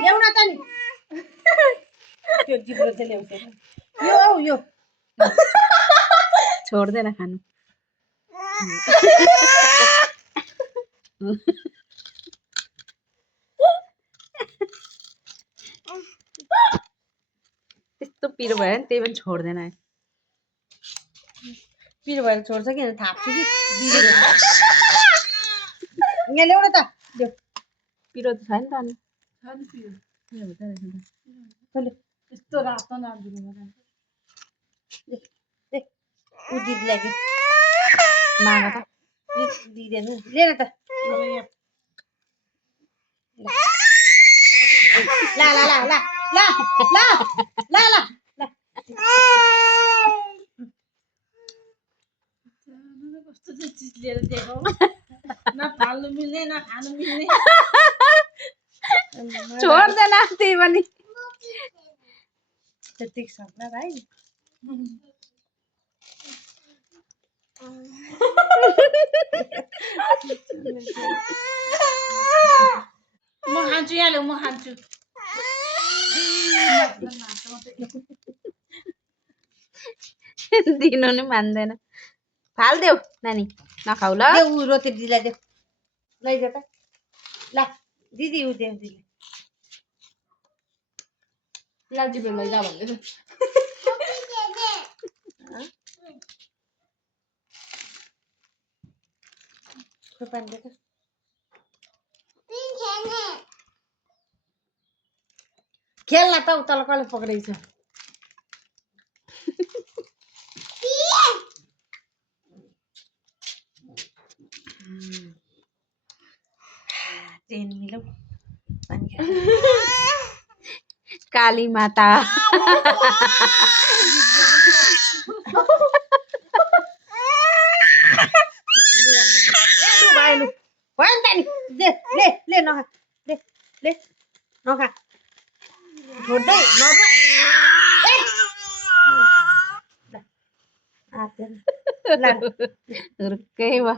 ल्याउन त नि त्यो जिब्रो चाहिँ ल्याउँछ यो छोड्दैन खानु त्यस्तो पिरो भयो नि त्यही पनि छोड्दैन पिरो भएर छोड्छ किन थाप्छु कि यहाँ ल्याउन त ल्याउ पिरो त छैन त अनि यस्तो रातो नदिनु ऊ दिदीलाई कि माग त दिँदैन लिएर त ला ला ला ला ला ला ला ला कस्तो चाहिँ चिज लिएर दिएको न फाल्नु मिल्ने न खानु मिल्ने छोड्दैन त्यही पनि त्यतिक सक्ला भाइ म खान्छु यहाँ ल्याउ म खान्छु दिनु नि मान्दैन फाल्देऊ नानी नखाऊ ल देऊ रोटी दिदीलाई देऊ लैजा त ल दिदी ऊ देऊ दिदी लाजी बेल लैजा भन्दै पानी देख खेल्न त उतल कसले पक्रेछ चेन मिलौ काली माता भयो नि त नि ले नखा ले नखा छोड्दै हुर्कै भयो